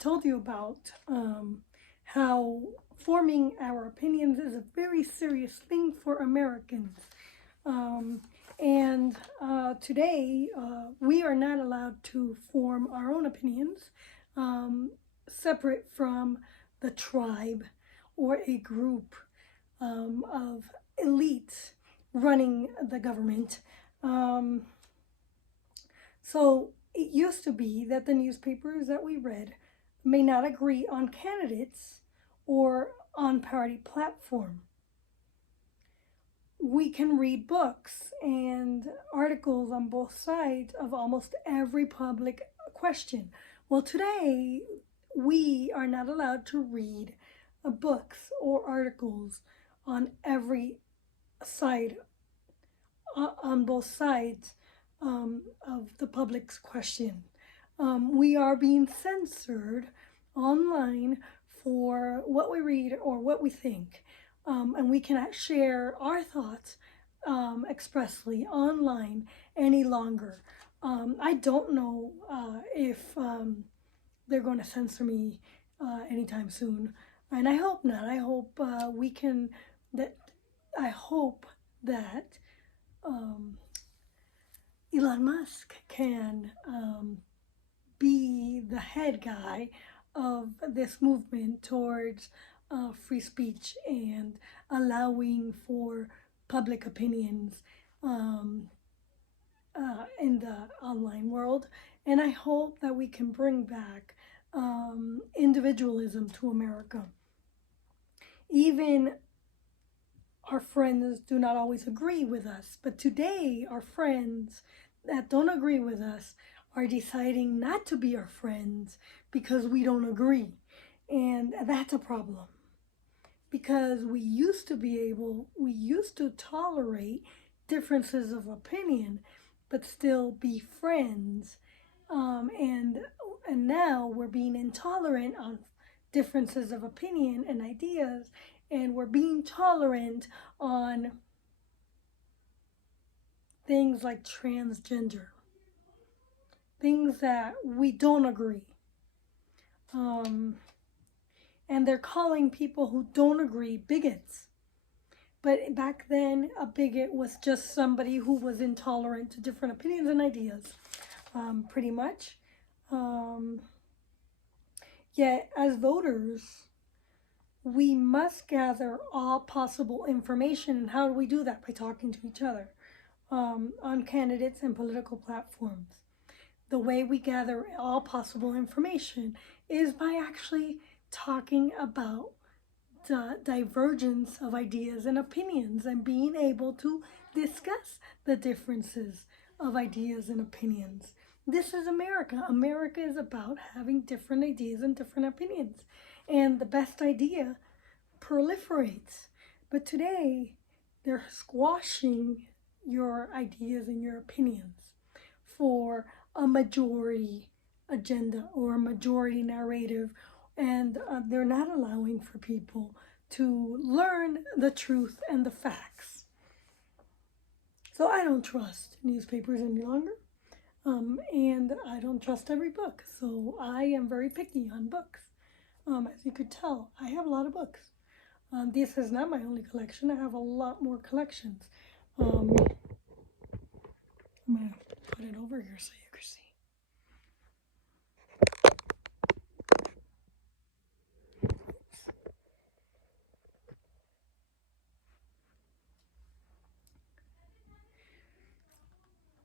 told you about how forming our opinions is a very serious thing for Americans. And today, we are not allowed to form our own opinions separate from the tribe or a group of elites running the government. So it used to be that the newspapers that we read may not agree on candidates or on party platform. We can read books and articles on both sides of almost every public question. Well, today we are not allowed to read books or articles on every side, on both sides of the public's question. We are being censored online for what we read or what we think. And we cannot share our thoughts expressly online any longer. I don't know if they're going to censor me anytime soon, and I hope not. I hope that Elon Musk can be the head guy of this movement towards free speech and allowing for public opinions in the online world. And I hope that we can bring back individualism to America. Even our friends do not always agree with us, but today our friends that don't agree with us are deciding not to be our friends because we don't agree. And that's a problem. Because we used to tolerate differences of opinion, but still be friends. And now we're being intolerant on differences of opinion and ideas, and we're being tolerant on things like transgender, things that we don't agree. And they're calling people who don't agree bigots. But back then, a bigot was just somebody who was intolerant to different opinions and ideas, pretty much. Yet, as voters, we must gather all possible information. And how do we do that? By talking to each other on candidates and political platforms. The way we gather all possible information is by actually talking about the divergence of ideas and opinions and being able to discuss the differences of ideas and opinions. This is America. America is about having different ideas and different opinions. And the best idea proliferates. But today, they're squashing your ideas and your opinions for a majority agenda or a majority narrative, and they're not allowing for people to learn the truth and the facts. So I don't trust newspapers any longer, and I don't trust every book. So I am very picky on books. As you could tell, I have a lot of books. This is not my only collection. I have a lot more collections. I'm going to put it over here so you can see.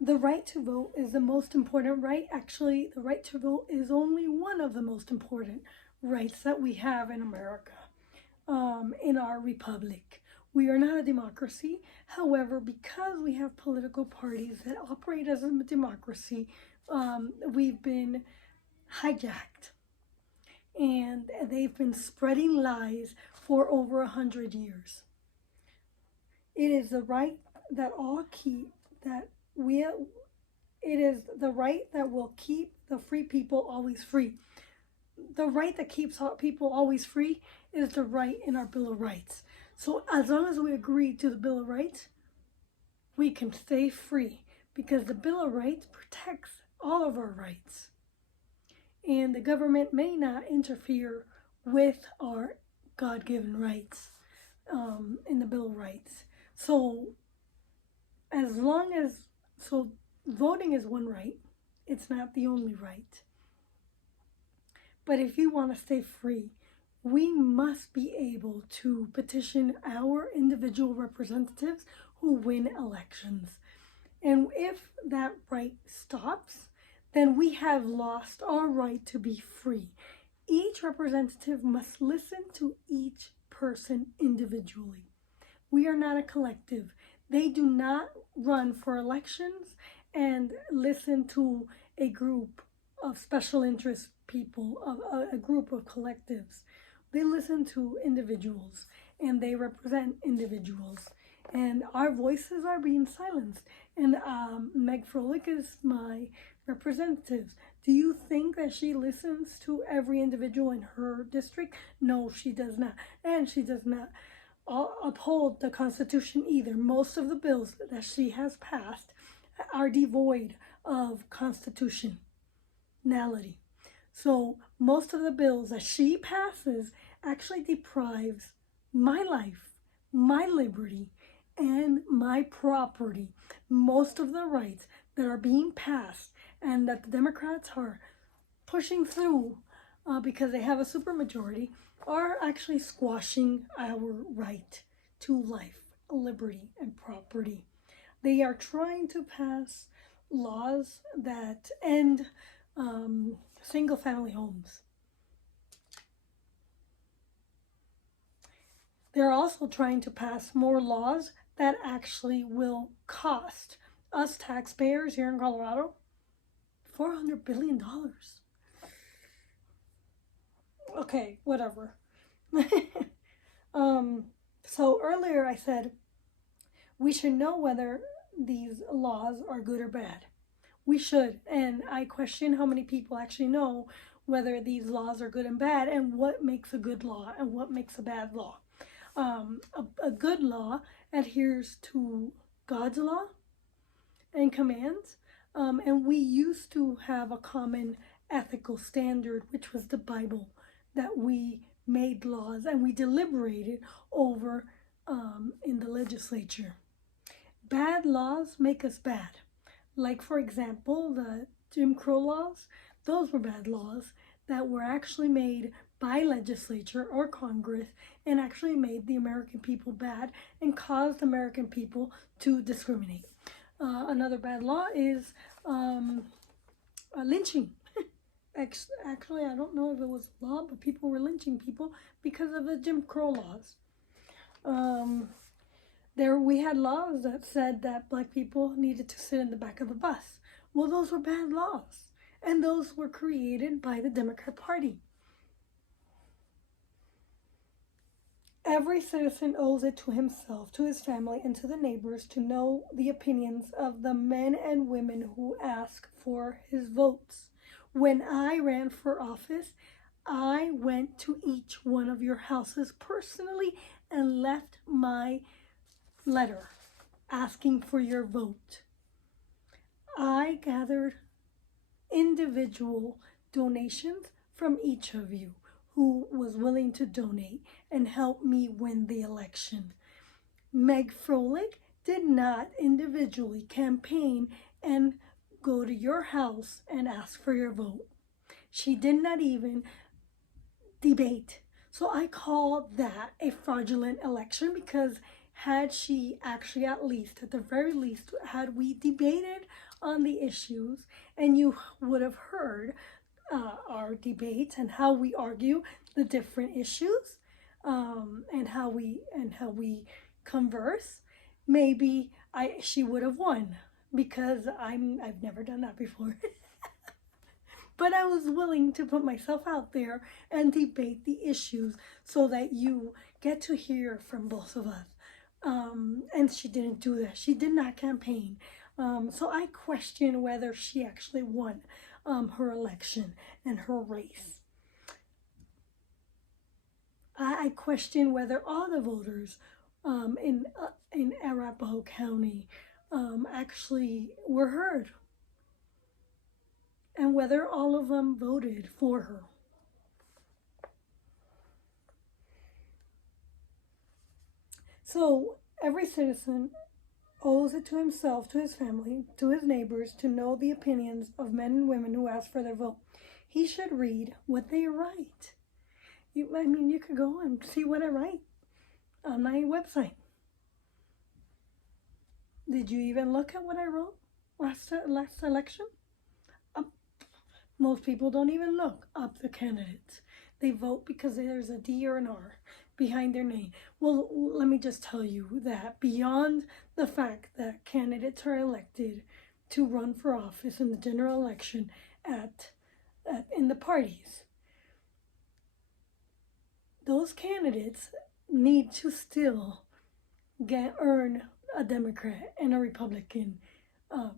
The right to vote is the most important right. Actually, the right to vote is only one of the most important rights that we have in America, in our republic. We are not a democracy. However, because we have political parties that operate as a democracy, we've been hijacked. And they've been spreading lies for over 100 years. It is the right that it is the right that will keep the free people always free. The right that keeps people always free is the right in our Bill of Rights. So as long as we agree to the Bill of Rights, we can stay free because the Bill of Rights protects all of our rights. and the government may not interfere with our God-given rights in the Bill of Rights. So as long as, so voting is one right, it's not the only right. But if you want to stay free, we must be able to petition our individual representatives who win elections. And if that right stops, then we have lost our right to be free. Each representative must listen to each person individually. We are not a collective. They do not run for elections and listen to a group of special interest people, a group of collectives. They listen to individuals and they represent individuals. And our voices are being silenced. And Meg Froelich is my representative. Do you think that she listens to every individual in her district? No, she does not. And she does not uphold the Constitution either. Most of the bills that she has passed are devoid of constitutionality. So most of the bills that she passes actually deprives my life, my liberty, and my property. Most of the rights that are being passed and that the Democrats are pushing through because they have a supermajority are actually squashing our right to life, liberty, and property. They are trying to pass laws that end single-family homes. They're also trying to pass more laws that actually will cost us taxpayers here in Colorado $400 billion. Okay, whatever. So earlier I said we should know whether these laws are good or bad. We should, and I question how many people actually know whether these laws are good and bad and what makes a good law and what makes a bad law. A good law adheres to God's law and commands, and we used to have a common ethical standard, which was the Bible, that we made laws and we deliberated over in the legislature. Bad laws make us bad. Like, for example, the Jim Crow laws, those were bad laws that were actually made by legislature or Congress and actually made the American people bad and caused American people to discriminate. Another bad law is lynching. Actually, I don't know if it was a law, but people were lynching people because of the Jim Crow laws. We had laws that said that black people needed to sit in the back of the bus. Well, those were bad laws, and those were created by the Democrat Party. Every citizen owes it to himself, to his family, and to the neighbors to know the opinions of the men and women who ask for his votes. When I ran for office, I went to each one of your houses personally and left my letter asking for your vote. I gathered individual donations from each of you who was willing to donate and help me win the election. Meg Froelich did not individually campaign and go to your house and ask for your vote. She did not even debate. So I call that a fraudulent election, because had she actually, at the very least, had we debated on the issues, and you would have heard our debates and how we argue the different issues, and how we converse, maybe she would have won, because I've never done that before. But I was willing to put myself out there and debate the issues so that you get to hear from both of us. And she didn't do that. She did not campaign. So I question whether she actually won her election and her race. I question whether all the voters in Arapahoe County actually were heard. and whether all of them voted for her. So every citizen owes it to himself, to his family, to his neighbors, to know the opinions of men and women who ask for their vote. He should read what they write. You could go and see what I write on my website. Did you even look at what I wrote last election? Most people don't even look up the candidates. They vote because there's a D or an R behind their name. Well, let me just tell you that beyond the fact that candidates are elected to run for office in the general election in the parties, those candidates need to still earn a Democrat and a Republican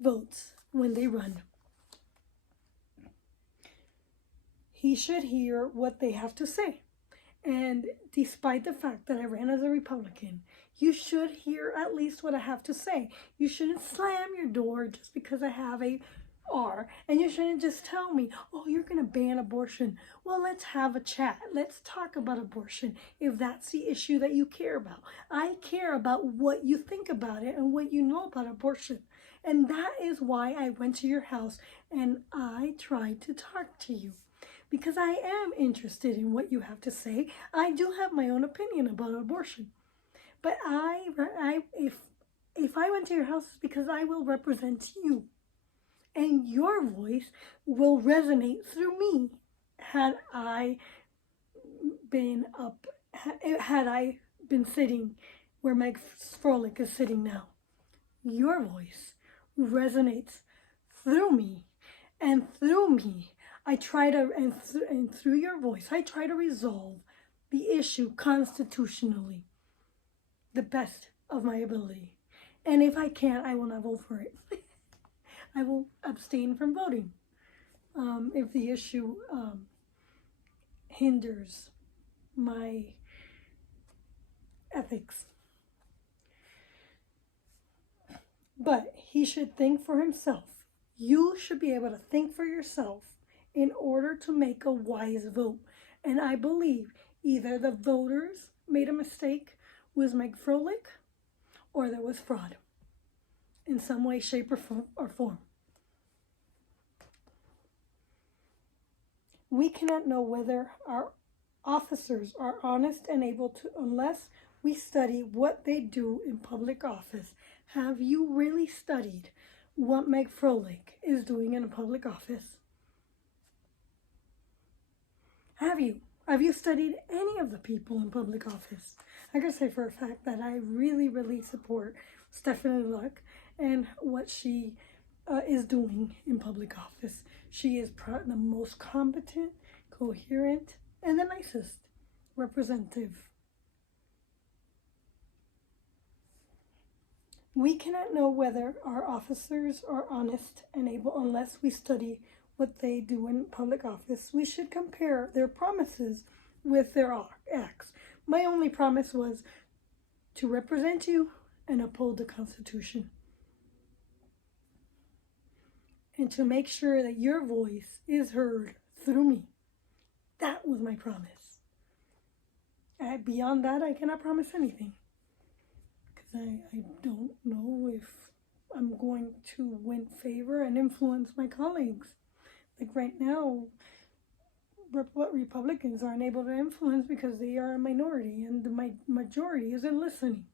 votes when they run. He should hear what they have to say. And despite the fact that I ran as a Republican, you should hear at least what I have to say. You shouldn't slam your door just because I have a R. And you shouldn't just tell me, oh, you're going to ban abortion. Well, let's have a chat. Let's talk about abortion if that's the issue that you care about. I care about what you think about it and what you know about abortion. And that is why I went to your house and I tried to talk to you. Because I am interested in what you have to say. I do have my own opinion about abortion. But if I went to your house, it's because I will represent you. And your voice will resonate through me had I been sitting where Meg Froelich is sitting now. Your voice resonates through me, and through me I try to, and through your voice, I try to resolve the issue constitutionally, the best of my ability. And if I can't, I will not vote for it. I will abstain from voting if the issue hinders my ethics. But he should think for himself. You should be able to think for yourself in order to make a wise vote. And I believe either the voters made a mistake with Meg Froelich, or there was fraud in some way, shape, or form. We cannot know whether our officers are honest and able to unless we study what they do in public office. Have you really studied what Meg Froelich is doing in a public office? Have you? Have you studied any of the people in public office? I can say for a fact that I really, really support Stephanie Luck and what she is doing in public office. She is the most competent, coherent, and the nicest representative. We cannot know whether our officers are honest and able unless we study what they do in public office. We should compare their promises with their acts. My only promise was to represent you and uphold the Constitution, and to make sure that your voice is heard through me. That was my promise. Beyond that, I cannot promise anything, because I don't know if I'm going to win favor and influence my colleagues. Like right now, Republicans aren't able to influence because they are a minority and the majority isn't listening.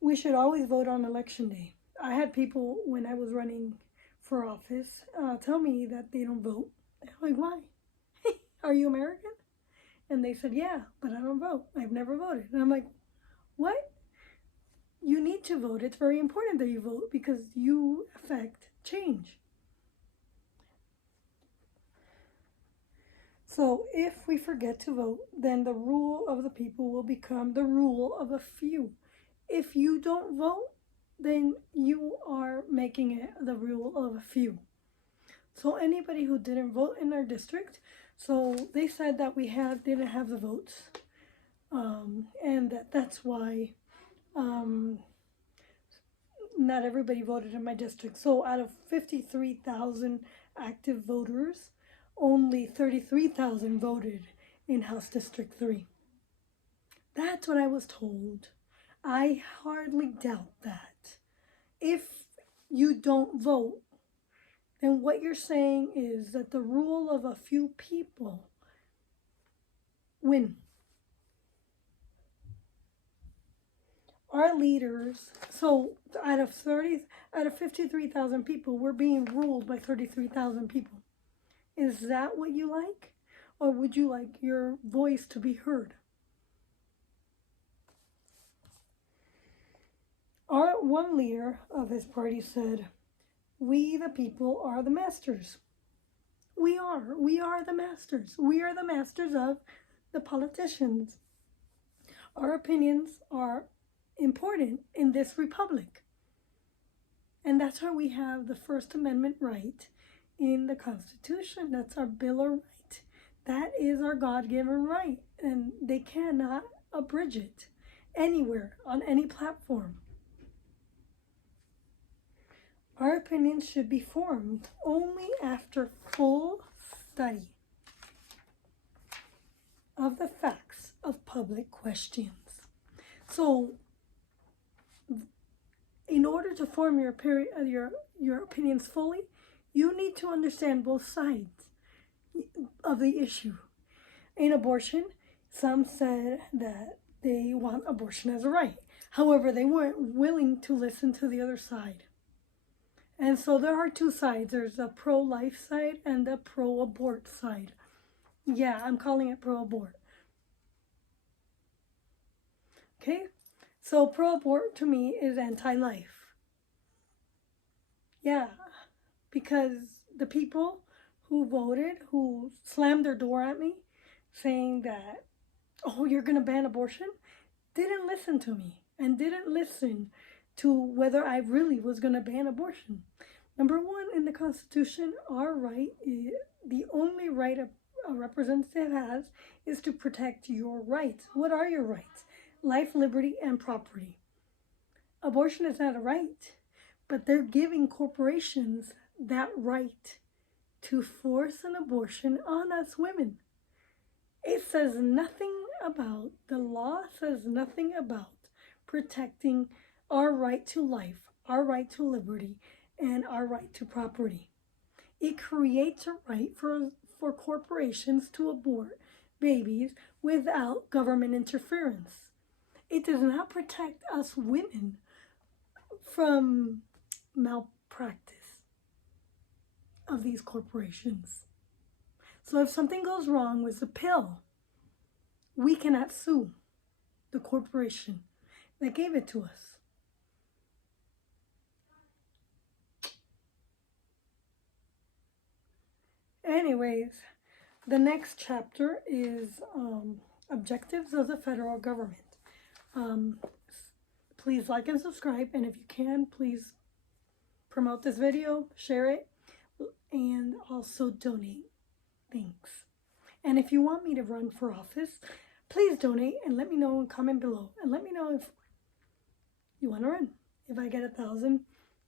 We should always vote on election day. I had people, when I was running for office, tell me that they don't vote. I'm like, why? Are you American? And they said, yeah, but I don't vote. I've never voted. And I'm like, what? You need to vote. It's very important that you vote because you affect change. So if we forget to vote, then the rule of the people will become the rule of a few. If you don't vote, then you are making it the rule of a few. So anybody who didn't vote in our district, so they said that we didn't have the votes, and that's why not everybody voted in my district. So out of 53,000 active voters, only 33,000 voted in House District 3. That's what I was told. I hardly doubt that. If you don't vote, then what you're saying is that the rule of a few people win. Our leaders, so out of 53,000 people, we're being ruled by 33,000 people. Is that what you like? Or would you like your voice to be heard? One leader of his party said, "We, the people, are the masters." We are the masters. We are the masters of the politicians. Our opinions are important in this republic. And that's why we have the First Amendment right in the Constitution. That's our Bill of Rights. That is our God-given right. And they cannot abridge it anywhere, on any platform. Our opinions should be formed only after full study of the facts of public questions. So, in order to form your opinions fully, you need to understand both sides of the issue. In abortion, some said that they want abortion as a right. However, they weren't willing to listen to the other side. And so there are two sides. There's a pro-life side and a pro-abort side. Yeah, I'm calling it pro-abort. Okay? So pro-abort to me is anti-life. Yeah, because the people who voted, who slammed their door at me, saying that, oh, you're going to ban abortion, didn't listen to me and didn't listen to whether I really was going to ban abortion. Number one, in the Constitution, our right, the only right a representative has is to protect your rights. What are your rights? Life, liberty, and property. Abortion is not a right, but they're giving corporations that right to force an abortion on us women. It says nothing about, the law says nothing about protecting our right to life, our right to liberty, and our right to property. It creates a right for corporations to abort babies without government interference. It does not protect us women from malpractice of these corporations. So if something goes wrong with the pill, we cannot sue the corporation that gave it to us. Anyways, the next chapter is objectives of the federal government. Please like and subscribe, and if you can, please promote this video, share it, and also donate. Thanks. And if you want me to run for office, please donate and let me know and comment below. And let me know if you want to run. If I get 1,000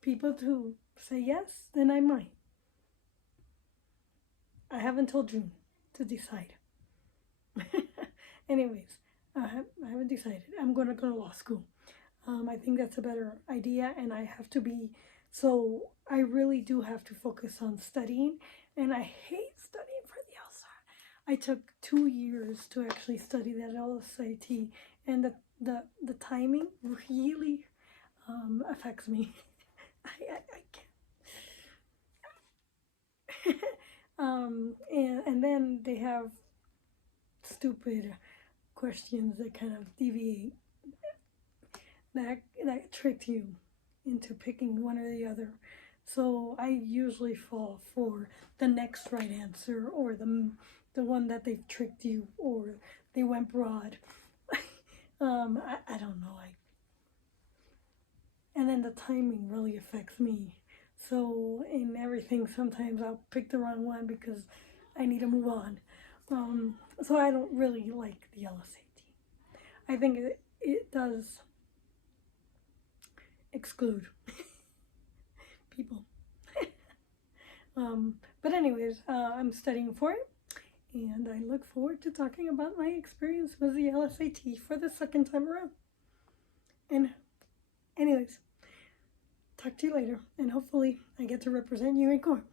people to say yes, then I might. I have until June to decide. Anyways, I haven't decided. I'm going to go to law school. I think that's a better idea, and I have to be, so I really do have to focus on studying, and I hate studying for the LSAT. I took 2 years to actually study that LSAT, and the timing really affects me. I can't. And then they have stupid questions that kind of deviate, that trick you into picking one or the other. So I usually fall for the next right answer, or the one that they've tricked you, or they went broad. I don't know. And then the timing really affects me. So in everything, sometimes I'll pick the wrong one because I need to move on. So I don't really like the LSAT. I think it does exclude people. But anyways, I'm studying for it, and I look forward to talking about my experience with the LSAT for the second time around. And anyways, talk to you later, and hopefully I get to represent you in court.